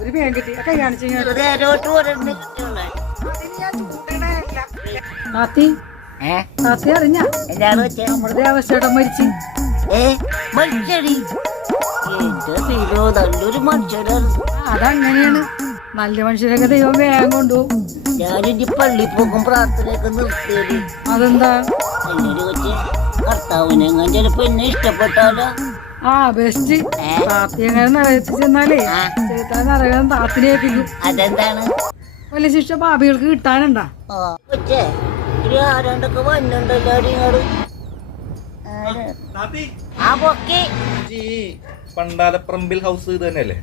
ഒരു ബാങ്ക് കിട്ടി കൈ കാണിച്ചു താത്തി താത്തി അറിഞ്ഞ നമ്മുടെ ദേവസ്വേട്ടൻ മരിച്ചു. നല്ലൊരു മനുഷ്യനായിരുന്നു. അതങ്ങനെയാണ്, നല്ല മനുഷ്യരൊക്കെ ദൈവം വേഗം കൊണ്ടുപോകും. ഞാനിനി പള്ളി പോകും പ്രാർത്ഥനയൊക്കെ നിർത്തിയത്. അതെന്താ? നല്ലൊരു കൊച്ച് കർത്താവിനെ ചിലപ്പോ എന്നെ ഇഷ്ടപ്പെട്ടാലോ. ആ ബെസ്റ്റ്. താത്തി എങ്ങനെ നിറയത്തി ചെന്നാലേ ചേത്താൻ നിറയാൻ താത്തിനെ ഏൽപ്പിക്കും. അതെന്താണ്? വലിയ ശിക്ഷ പാപികൾക്ക് കിട്ടാനുണ്ടാ? കൊച്ചേ ഇനി ആരാണ്ടൊക്കെ വന്നുണ്ടല്ലോ ഇങ്ങോട്ട്. ആ പൊക്കി പണ്ടാലപ്പറമ്പിൽ ഹൗസ് ഇത് തന്നെയല്ലേ?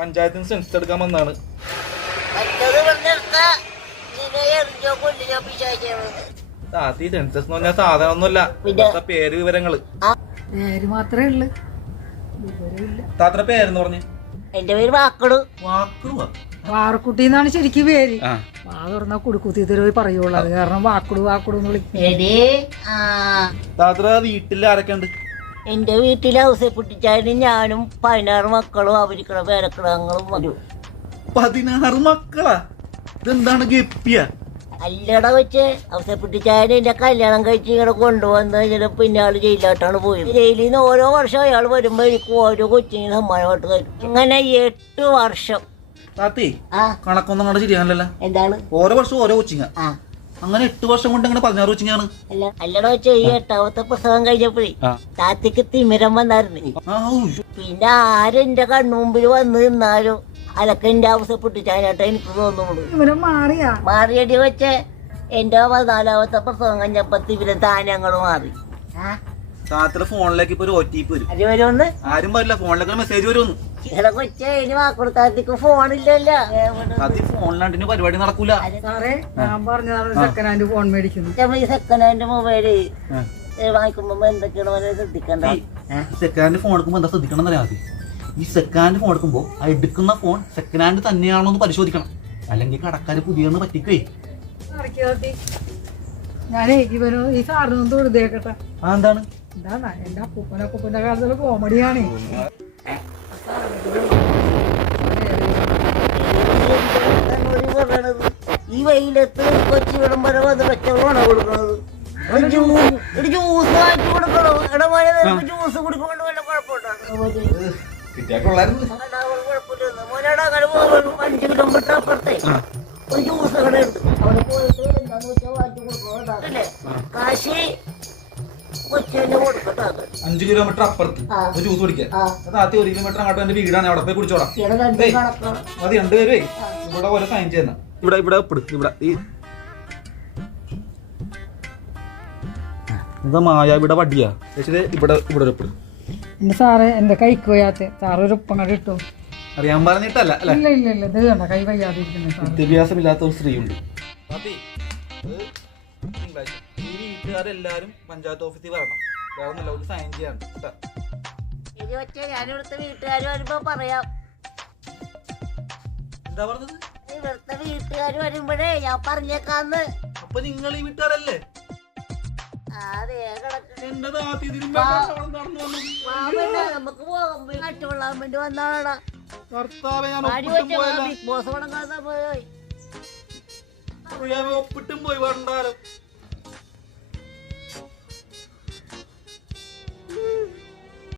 പഞ്ചായത്തിന് സെൻസ് എടുക്കാൻ വന്നാണ്. താത്തി സെൻസസ് എന്ന് പറഞ്ഞാൽ സാധനം ഒന്നുമല്ല, പേര് വിവരങ്ങള് പേര് മാത്രമേ ഉള്ളു, വിവരമില്ല. താത്തയുടെ പേരെന്ന് പറഞ്ഞു? എന്റെ പേര് വാക്കടു. വാറക്കുട്ടി എന്നാണ് ശരിക്കും പേര്. വാ തുറന്നാ കുടുക്കുത്തി തരുവേ പറയുള്ളൂ. അത് കാരണം വാക്കുടു വാക്കുടു എന്ന് വിളിക്കും. താത്ര വീട്ടിൽ ആരൊക്കെ ഉണ്ട്? എന്റെ വീട്ടിലെ ഹൗസെ പൊട്ടിച്ചാലും ഞാനും 16 മക്കളും അവരിക്കണ പേരക്കിടങ്ങളും വരും. 16 മക്കളാ? ഇതെന്താണ് ഗപ്പിയ? അല്ലട വെച്ച് ഹൗസെ പൊട്ടിച്ചാലും എന്റെ കല്യാണം കഴിച്ച് ഇങ്ങനെ കൊണ്ടുവന്ന് പിന്നെ ആള് ജയിലിലോട്ടാണ് പോയത്. ജയിലിൽ നിന്ന് ഓരോ വർഷം അയാൾ വരുമ്പോ എനിക്ക് ഓരോ കൊച്ചിങ്ങനെ സമ്മാനമായിട്ട് തരും. അങ്ങനെ 8 വർഷം. താത്തി കണക്കൊന്നും കണ്ട ശരിയാണല്ലോ. എന്താണ്? ഓരോ വർഷം ഓരോ കൊച്ചിങ്ങ. അങ്ങനെ 8 വർഷം കൊണ്ട് അങ്ങനെ 16 കൊച്ചിങ്ങാണ്. അല്ലട വെച്ച് ഈ 8ാമത്തെ പ്രസവം കഴിഞ്ഞപ്പോഴേ താത്തിക്ക് തിമിരം വന്നായിരുന്നു. പിന്നെ ആരെന്റെ കണ്ണുമുമ്പിൽ വന്ന് നിന്നാലും അതൊക്കെ എന്റെ അവസ്ഥ പൊട്ടിച്ചാനായിട്ട് എനിക്ക് തോന്നുള്ളൂ. മാറിയടി വെച്ച് എന്റെ 14ാമത്തെ പ്രസവം കഴിഞ്ഞപ്പോ തിമിരം താനങ്ങൾ മാറി. താത്തയുടെ ഫോണിലേക്ക് ഇപ്പൊ ഒരു OTP വരും. അത് വരുമെന്ന് ആരും പറയില്ല, ഫോണിലേക്ക് മെസ്സേജ് വരുമെന്ന്. ഇവിടെ കൊച്ചേ ഇനി വാക്കൊടുത്താത്തിക്ക് ഫോണില്ലല്ലോ. ഫോണിലാണ്ട് പരിപാടി നടക്കൂല. ഞാൻ പറഞ്ഞതാണ് സെക്കൻഡ് ഹാൻഡ് ഫോൺ മേടിക്കുന്നു. ഈ സെക്കൻഡ് ഹാൻഡ് മൊബൈല് വാങ്ങിക്കുമ്പോ എന്തൊക്കെയാണ് ശ്രദ്ധിക്കണ്ട? സെക്കൻഡ് ഹാൻഡ് ഫോൺ എടുക്കുമ്പോ എന്താ ശ്രദ്ധിക്കണം അറിയാം? ഈ സെക്കൻഡ് ഹാൻഡ് ഫോൺ എടുക്കുമ്പോ ആ എടുക്കുന്ന ഫോൺ സെക്കൻഡ് ഹാൻഡ് തന്നെയാണോ എന്ന് പരിശോധിക്കണം. അല്ലെങ്കിൽ കടക്കാര് പുതിയ പറ്റിക്കേ. ഞാനേ ഇവനോ ഈ സാറിനൊന്നും തൊഴുതേക്കട്ടെ. എന്താണ്? എന്താണ് എന്റെ അപ്പൂപ്പന്റെ കാലത്തുള്ള കോമഡിയാണ്. ഈ വെയിലത്ത് കൊച്ചി വിളംബരം വന്ന് വെച്ചോണ കൊടുക്കണത്. ജ്യൂസ് മാറ്റി കൊടുക്കണോ? ഇടമായ ജ്യൂസ് കുടിക്കൊണ്ട് വല്ല കുഴപ്പമുണ്ടോ? കുഴപ്പമില്ല. 5 കിലോമീറ്റർ അപ്പുറത്തെ ഒരു ജ്യൂസ് കട ഉണ്ട്. അവിടെ പോയിട്ട് എന്താന്ന് വെച്ചാൽ വാറ്റി കൊടുക്കണോ? കാശി കൊച്ചിനെ കൊടുക്കട്ടോ. 5 കിലോമീറ്റർ അപ്പുറത്ത് ജ്യൂസ് കുടിക്കാൻ. ആദ്യം 1 കിലോമീറ്റർ അങ്ങോട്ട് എന്റെ വീടാണ്, അവിടെ പോയി കുടിച്ചോളാം. അത് 2 പേര് ഇവിടെ പോലെ സൈൻ ചെയ്യുന്ന. ഇവിടെ ഇവിടെ ഇവിടെ എന്താ മായ ഇവിടെ വടിയാ? ഇവിടെ ഇവിടെ ഒരു എന്റെ സാറ് എന്റെ കൈക്ക് വയ്യാത്ത സാറ് ഒരു ഉപ്പം കടി ഇട്ടു. അറിയാൻ പറഞ്ഞിട്ടല്ല അല്ലേ? ഇല്ല ഇല്ല ഇല്ല, ഇത് കണ്ട കൈ വയ്യാതിരിക്കുന്നു. വിദ്യാഭ്യാസമില്ലാത്ത ഒരു സ്ത്രീയുണ്ട്. ഈ വീട്ടുകാരെല്ലാരും പഞ്ചായത്ത് ഓഫീസിൽ വരണം. വേറെ ഒരു സൈൻ ചെയ്യാൻ. ഞാനിവിടുത്തെ വീട്ടുകാർ വരുമ്പോ പറയാം. എന്താ പറഞ്ഞത്? ഇവിടുത്തെ വീട്ടുകാർ വരുമ്പോഴേ ഞാൻ പറഞ്ഞേക്കാന്ന്. അപ്പൊ നിങ്ങൾ ഈ വീട്ടുകാരല്ലേ? നമുക്ക് പോകാൻ കാറ്റുകൊള്ളാൻ വേണ്ടി വന്നാണ്. ഒപ്പിട്ടും പോയി വരണ്ടാലോ.